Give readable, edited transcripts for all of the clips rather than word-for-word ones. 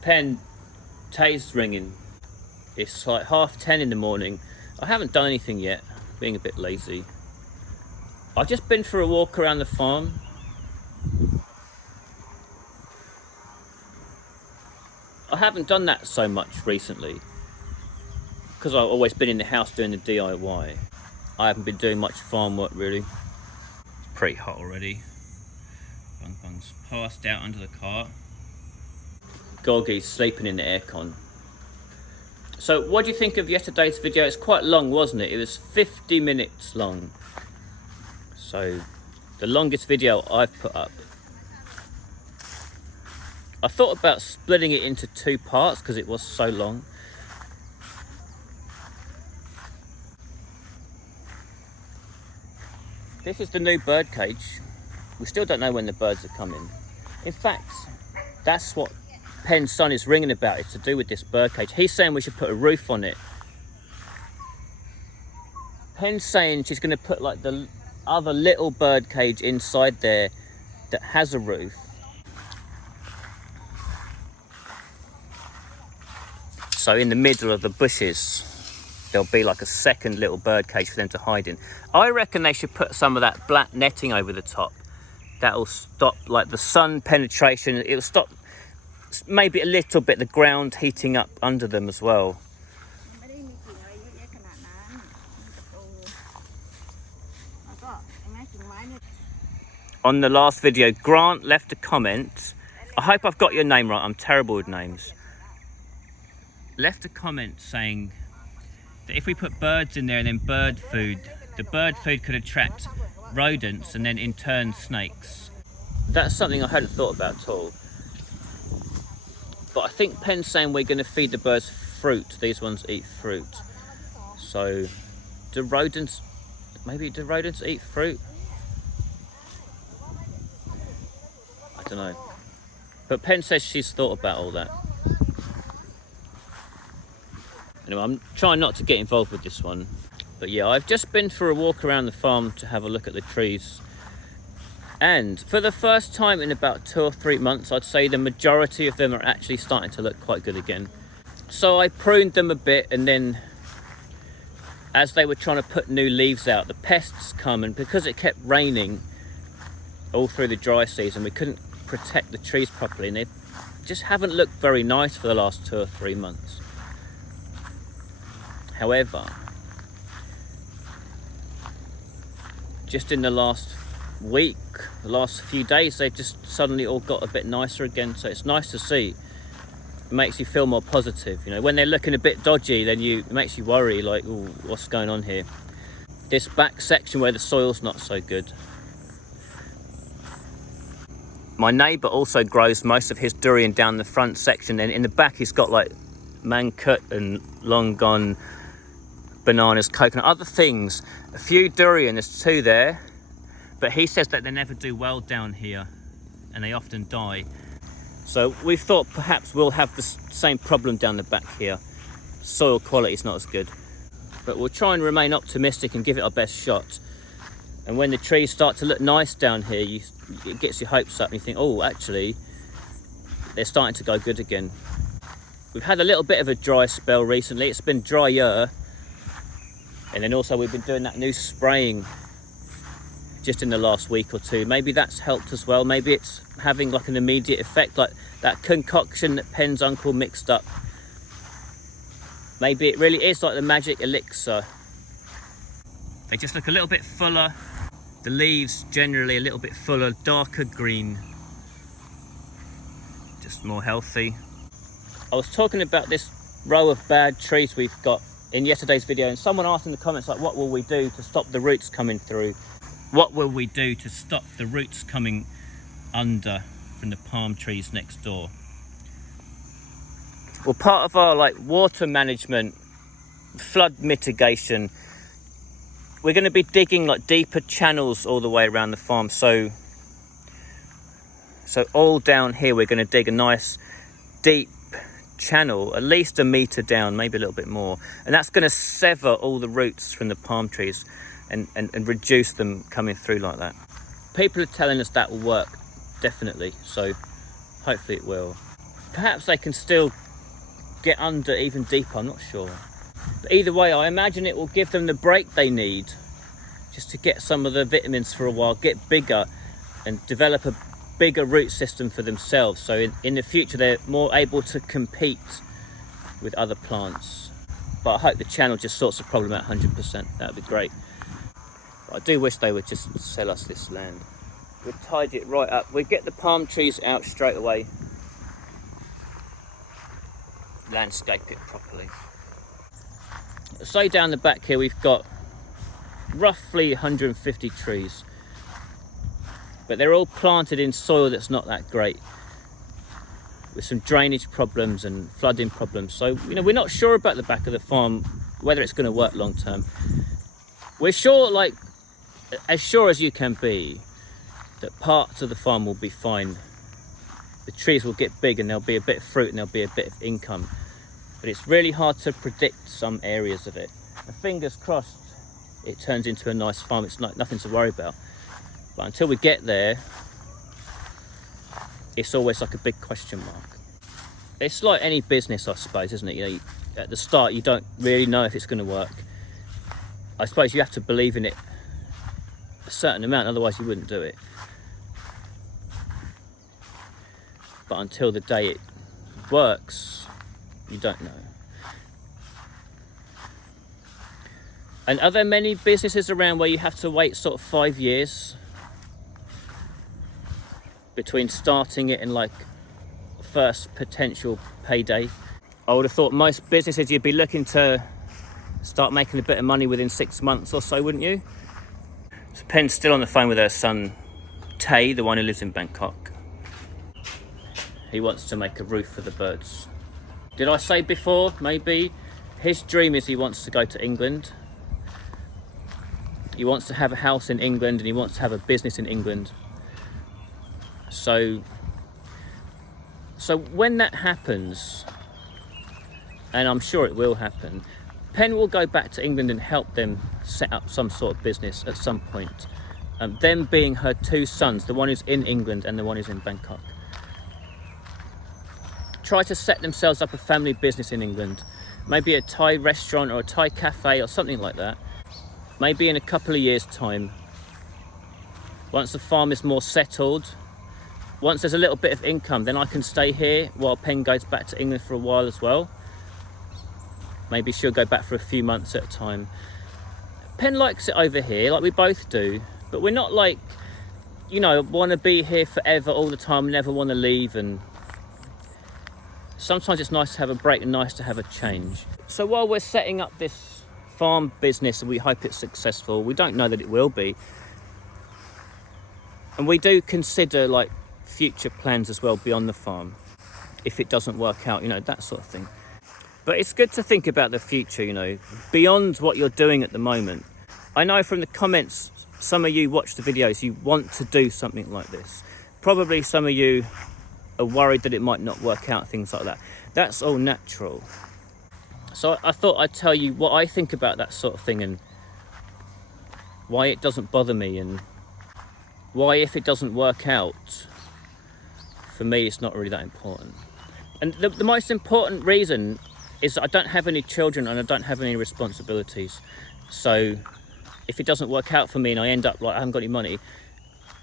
Penn, Tay's ringing. It's like 10:30 in the morning. I haven't done anything yet, being a bit lazy. I've just been for a walk around the farm. I haven't done that so much recently because I've always been in the house doing the DIY. I haven't been doing much farm work really. It's pretty hot already. Bung Bung's passed out under the car. Goggy's sleeping in the aircon. So what do you think of yesterday's video? It's quite long, wasn't it? It was 50 minutes long. So the longest video I've put up. I thought about splitting it into 2 parts because it was so long. This is the new bird cage. We still don't know when the birds are coming. In fact, that's what Penn's son is ringing about. It's to do with this bird cage. He's saying we should put a roof on it. Penn's saying she's going to put like the other little bird cage inside there that has a roof. So in the middle of the bushes, there'll be like a second little bird cage for them to hide in. I reckon they should put some of that black netting over the top. That'll stop like the sun penetration. It'll stop maybe a little bit the ground heating up under them as well. On the last video, Grant left a comment. I hope I've got your name right. I'm terrible with names. Left a comment saying that if we put birds in there and then bird food, the bird food could attract rodents and then in turn snakes. That's something I hadn't thought about at all. But I think Penn's saying we're going to feed the birds fruit. These ones eat fruit. So do rodents eat fruit? I don't know. But Penn says she's thought about all that. Anyway, I'm trying not to get involved with this one. But yeah, I've just been for a walk around the farm to have a look at the trees. And for the first time in about 2 or 3 months, I'd say the majority of them are actually starting to look quite good again. So I pruned them a bit, and then as they were trying to put new leaves out, the pests come, and because it kept raining all through the dry season, we couldn't protect the trees properly, and they just haven't looked very nice for the last 2 or 3 months. However, just in the last week, the last few days, they've just suddenly all got a bit nicer again. So it's nice to see. It makes you feel more positive. You know, when they're looking a bit dodgy, then it makes you worry, like, oh, what's going on here? This back section where the soil's not so good. My neighbour also grows most of his durian down the front section, and in the back he's got like mangkut and long gone bananas, coconut, other things. A few durian, there's 2 there, but he says that they never do well down here and they often die. So we thought perhaps we'll have the same problem down the back here. Soil quality is not as good, but we'll try and remain optimistic and give it our best shot. And when the trees start to look nice down here, it gets your hopes up and you think, oh, actually, they're starting to go good again. We've had a little bit of a dry spell recently. It's been drier. And then also we've been doing that new spraying just in the last week or 2. Maybe that's helped as well. Maybe it's having like an immediate effect, like that concoction that Penn's uncle mixed up. Maybe it really is like the magic elixir. They just look a little bit fuller. The leaves generally a little bit fuller, darker green. Just more healthy. I was talking about this row of bad trees we've got in yesterday's video, and someone asked in the comments, like, what will we do to stop the roots coming through? What will we do to stop the roots coming under from the palm trees next door? Well, part of our like water management, flood mitigation, we're going to be digging like deeper channels all the way around the farm. So all down here we're going to dig a nice deep channel, at least 1 meter down, maybe a little bit more, and that's going to sever all the roots from the palm trees and reduce them coming through like that. People are telling us that will work, definitely. So Hopefully it will. Perhaps they can still get under even deeper, I'm not sure. But either way, I imagine it will give them the break they need just to get some of the vitamins for a while, get bigger and develop a bigger root system for themselves. So in the future, they're more able to compete with other plants. But I hope the channel just sorts the problem out 100%. That would be great. But I do wish they would just sell us this land. We'd tidy it right up. We'd get the palm trees out straight away. Landscape it properly. So down the back here we've got roughly 150 trees, but they're all planted in soil that's not that great, with some drainage problems and flooding problems. So we're not sure about the back of the farm, whether it's going to work long term. We're sure, like as sure as you can be, that parts of the farm will be fine. The trees will get big and there'll be a bit of fruit and there'll be a bit of income. But it's really hard to predict some areas of it. And fingers crossed it turns into a nice farm. It's nothing to worry about. But until we get there, it's always like a big question mark. It's like any business, I suppose, isn't it? At the start, you don't really know if it's going to work. I suppose you have to believe in it a certain amount, otherwise you wouldn't do it. But until the day it works, you don't know. And are there many businesses around where you have to wait sort of 5 years between starting it and like first potential payday? I would have thought most businesses you'd be looking to start making a bit of money within 6 months or so, wouldn't you? So Penn's still on the phone with her son Tay, the one who lives in Bangkok. He wants to make a roof for the birds. Did I say before, maybe, his dream is he wants to go to England. He wants to have a house in England and he wants to have a business in England. So when that happens, and I'm sure it will happen, Penn will go back to England and help them set up some sort of business at some point. Them being her two sons, the one who's in England and the one who's in Bangkok. Try to set themselves up a family business in England. Maybe a Thai restaurant or a Thai cafe or something like that. Maybe in a couple of years' time. Once the farm is more settled, once there's a little bit of income, then I can stay here while Penn goes back to England for a while as well. Maybe she'll go back for a few months at a time. Penn likes it over here, like we both do, but we're not like, want to be here forever all the time, never want to leave, and sometimes it's nice to have a break and nice to have a change. So while we're setting up this farm business and we hope it's successful, we don't know that it will be. And we do consider like future plans as well beyond the farm, if it doesn't work out, that sort of thing. But it's good to think about the future, beyond what you're doing at the moment. I know from the comments, some of you watch the videos, you want to do something like this. Probably some of you are worried that it might not work out, things like that. That's all natural. So I thought I'd tell you what I think about that sort of thing and why it doesn't bother me, and why, if it doesn't work out, for me it's not really that important. And the most important reason is that I don't have any children and I don't have any responsibilities. So if it doesn't work out for me and I end up like I haven't got any money,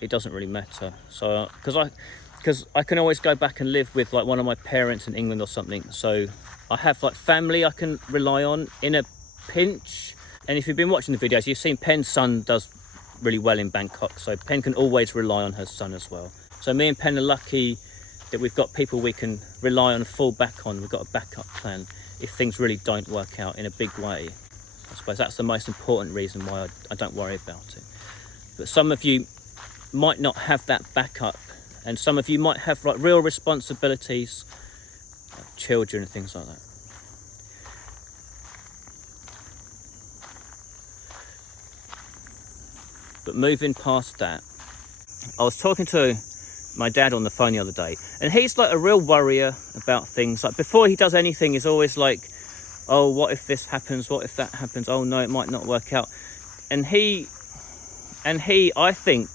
it doesn't really matter. So because I can always go back and live with like one of my parents in England or something. So I have like family I can rely on in a pinch. And if you've been watching the videos, you've seen Penn's son does really well in Bangkok. So Penn can always rely on her son as well. So me and Penn are lucky that we've got people we can rely on and fall back on. We've got a backup plan if things really don't work out in a big way. I suppose that's the most important reason why I don't worry about it. But some of you might not have that backup, and some of you might have like real responsibilities, like children and things like that. But moving past that, I was talking to my dad on the phone the other day, and he's like a real worrier about things. Like before he does anything, he's always like, oh, what if this happens? What if that happens? Oh no, it might not work out. And he, I think,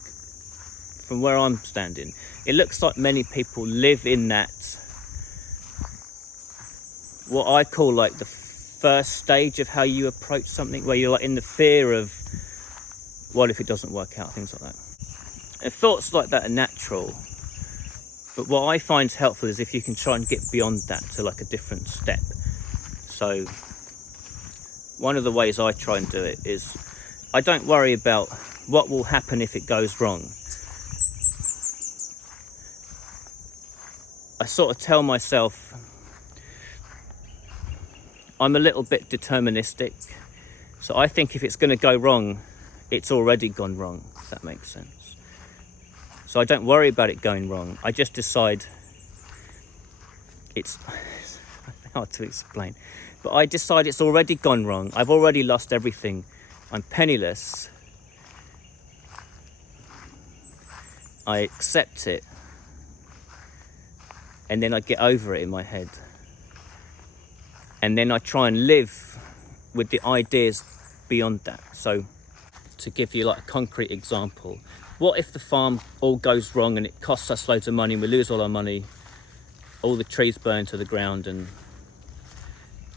from where I'm standing, it looks like many people live in that, what I call like the first stage of how you approach something, where you're like in the fear of, what if it doesn't work out, things like that. And thoughts like that are natural, but what I find helpful is if you can try and get beyond that to like a different step. So one of the ways I try and do it is I don't worry about what will happen if it goes wrong. I sort of tell myself I'm a little bit deterministic, so I think if it's going to go wrong, it's already gone wrong, if that makes sense. So I don't worry about it going wrong. I just decide it's hard to explain, but I decide it's already gone wrong. I've already lost everything. I'm penniless. I accept it, and then I get over it in my head. And then I try and live with the ideas beyond that. So to give you like a concrete example, what if the farm all goes wrong and it costs us loads of money and we lose all our money, all the trees burn to the ground and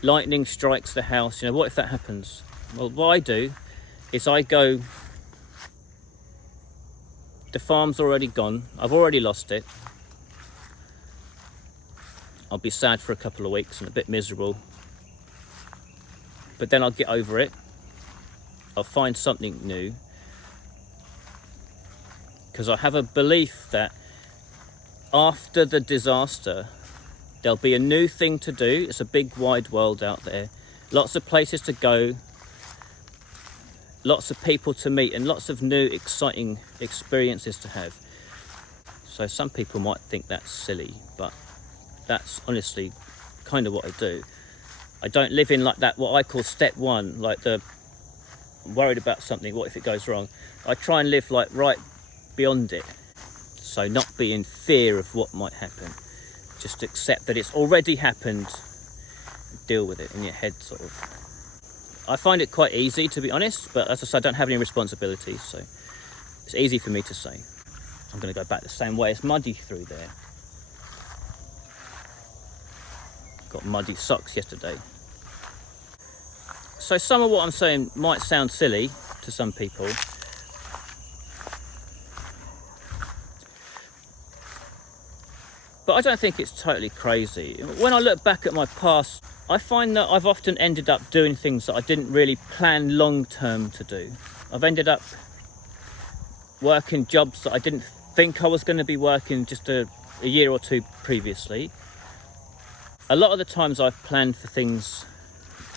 lightning strikes the house? What if that happens? Well, what I do is I go, the farm's already gone, I've already lost it, I'll be sad for a couple of weeks and a bit miserable, but then I'll get over it. I'll find something new, because I have a belief that after the disaster there'll be a new thing to do. It's a big wide world out there, lots of places to go, lots of people to meet, and lots of new exciting experiences to have. So some people might think that's silly, but that's honestly kind of what I do. I don't live in like that, what I call step one, like the worried about something, what if it goes wrong. I try and live like right beyond it, so not be in fear of what might happen, just accept that it's already happened, deal with it in your head sort of. I find it quite easy, to be honest, but as I said, I don't have any responsibilities, so it's easy for me to say. I'm going to go back the same way. It's muddy through there. Got muddy socks yesterday. So some of what I'm saying might sound silly to some people, but I don't think it's totally crazy. When I look back at my past, I find that I've often ended up doing things that I didn't really plan long term to do. I've ended up working jobs that I didn't think I was going to be working just a year or two previously. A lot of the times I've planned for things,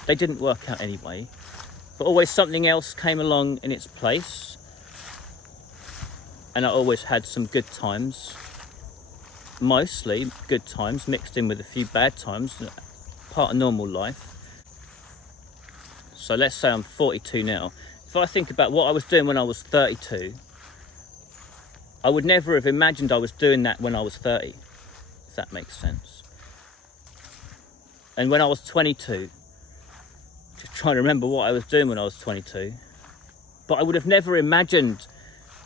they didn't work out anyway, but always something else came along in its place, and I always had some good times, mostly good times mixed in with a few bad times, part of normal life. So let's say I'm 42 now. If I think about what I was doing when I was 32, I would never have imagined I was doing that when I was 30, if that makes sense. And when I was 22, just trying to remember what I was doing when I was 22, but I would have never imagined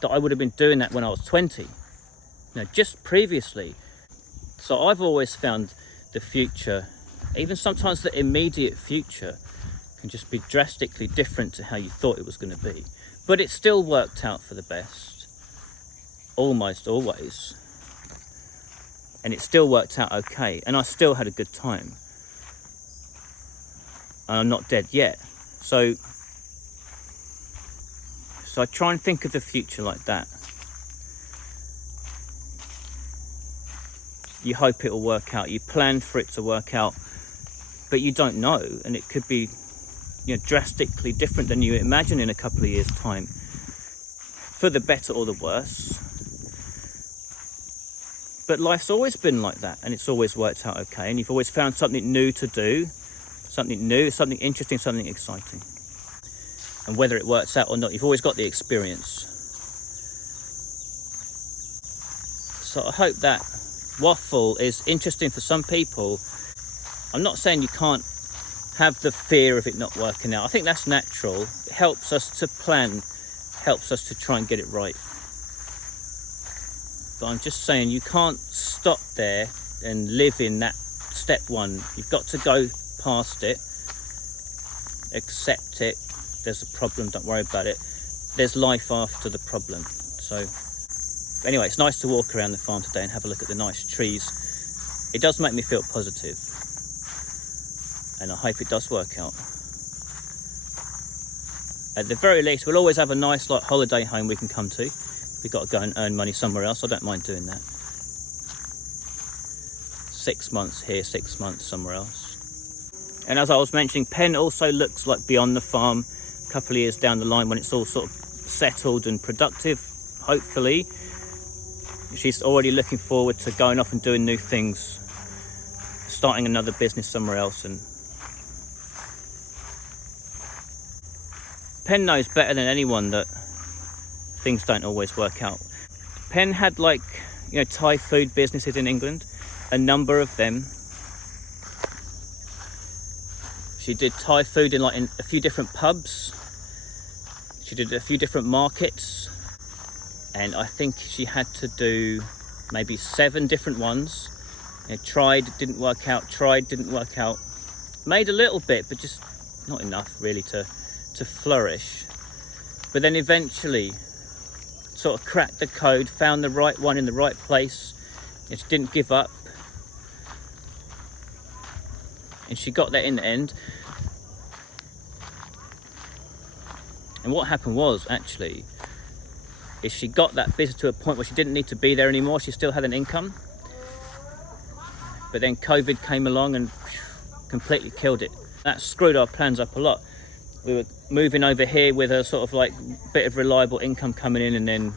that I would have been doing that when I was 20, just previously. So I've always found the future, even sometimes the immediate future, can just be drastically different to how you thought it was going to be. But it still worked out for the best, almost always. And it still worked out okay, and I still had a good time. And I'm not dead yet. So I try and think of the future like that. You hope it'll work out, you plan for it to work out, but you don't know, and it could be drastically different than you imagine in a couple of years' time, for the better or the worse. But life's always been like that, and it's always worked out okay, and you've always found something new to do, something new, something interesting, something exciting. And whether it works out or not, you've always got the experience. So I hope that waffle is interesting for some people. I'm not saying you can't have the fear of it not working out. I think that's natural. It helps us to plan, helps us to try and get it right. But I'm just saying, you can't stop there and live in that step one. You've got to go past it, accept it. There's a problem, don't worry about it. There's life after the problem. So anyway, it's nice to walk around the farm today and have a look at the nice trees. It does make me feel positive, and I hope it does work out. At the very least, we'll always have a nice holiday home we can come to. We've got to go and earn money somewhere else. I don't mind doing that. 6 months here, 6 months somewhere else. And as I was mentioning, Penn also looks like beyond the farm, a couple of years down the line when it's all sort of settled and productive, hopefully. She's already looking forward to going off and doing new things, starting another business somewhere else. And Penn knows better than anyone that things don't always work out. Penn had Thai food businesses in England, a number of them. She did Thai food in a few different pubs. She did a few different markets. And I think she had to do maybe 7 different ones. Tried, didn't work out, tried, didn't work out. Made a little bit, but just not enough really to flourish. But then eventually sort of cracked the code, found the right one in the right place. And she didn't give up. And she got there in the end. And what happened was, actually, is she got that business to a point where she didn't need to be there anymore. She still had an income. But then COVID came along and completely killed it. That screwed our plans up a lot. We were moving over here with a sort of bit of reliable income coming in, and then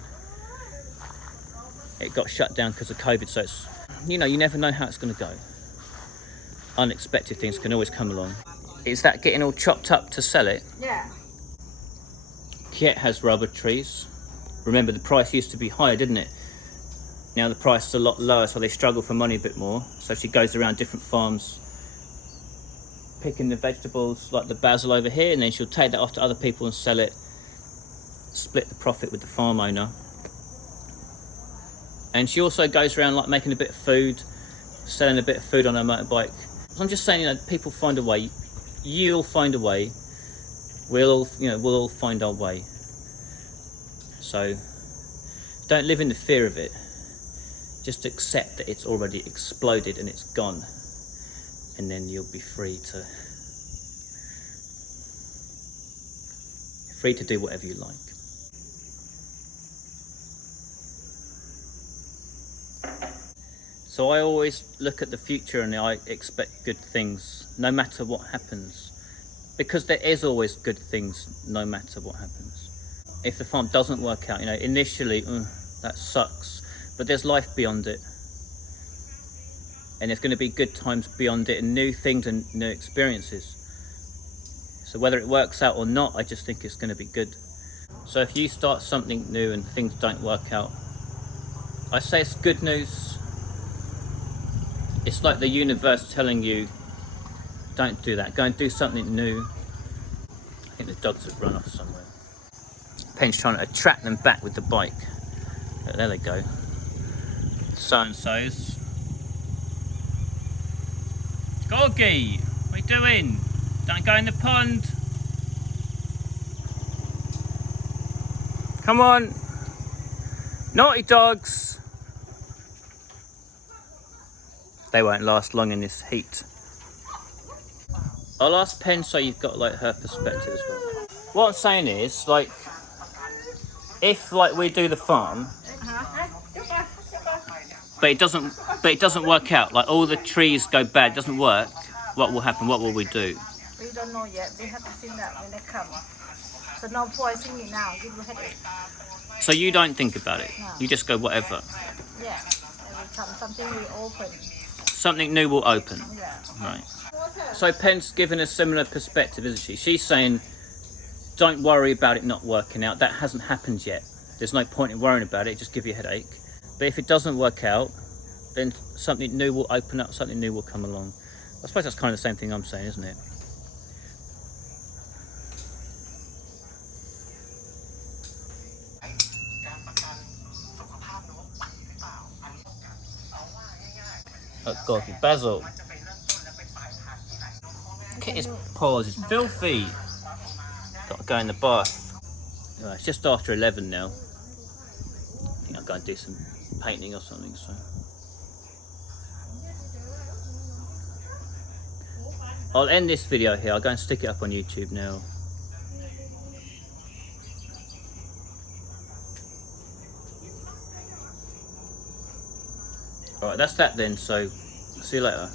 it got shut down because of COVID. So it's, you never know how it's going to go. Unexpected things can always come along. Is that getting all chopped up to sell it? Yeah. Kiet has rubber trees. Remember, the price used to be higher, didn't it? Now the price is a lot lower, so they struggle for money a bit more. So she goes around different farms, picking the vegetables, like the basil over here, and then she'll take that off to other people and sell it, split the profit with the farm owner. And she also goes around making a bit of food, selling a bit of food on her motorbike. So I'm just saying, people find a way. You'll find a way. We'll all find our way. So don't live in the fear of it. Just accept that it's already exploded and it's gone. And then you'll be free to do whatever you like. So I always look at the future and I expect good things, no matter what happens. Because there is always good things, no matter what happens. If the farm doesn't work out, initially, that sucks. But there's life beyond it. And there's going to be good times beyond it, and new things and new experiences. So whether it works out or not, I just think it's going to be good. So if you start something new and things don't work out, I say it's good news. It's like the universe telling you, don't do that, go and do something new. I think the dogs have run off somewhere. Penn's trying to attract them back with the bike. But there they go. So-and-so's. Gorgie, what are you doing? Don't go in the pond. Come on. Naughty dogs. They won't last long in this heat. I'll ask Penn so you've got her perspective as well. What I'm saying is, if we do the farm, but it doesn't work out, all the trees go bad, it doesn't work, what will happen? What will we do? We don't know yet. We have to think that when they come. So no point thinking now. Give you headache. So you don't think about it? No. You just go whatever? Yeah. Every time something will open. Something new will open? Yeah. Right. So Penn's given a similar perspective, isn't she? She's saying, don't worry about it not working out. That hasn't happened yet. There's no point in worrying about it. Just give you a headache. But if it doesn't work out, then something new will open up. Something new will come along. I suppose that's kind of the same thing I'm saying, isn't it? Oh God, Basil. Look at his paws, it's filthy. Got to go in the bath. Right, it's just after 11 now. I think I'll go and do some painting or something. So I'll end this video here. I'll go and stick it up on YouTube now. Alright, that's that then, so see you later.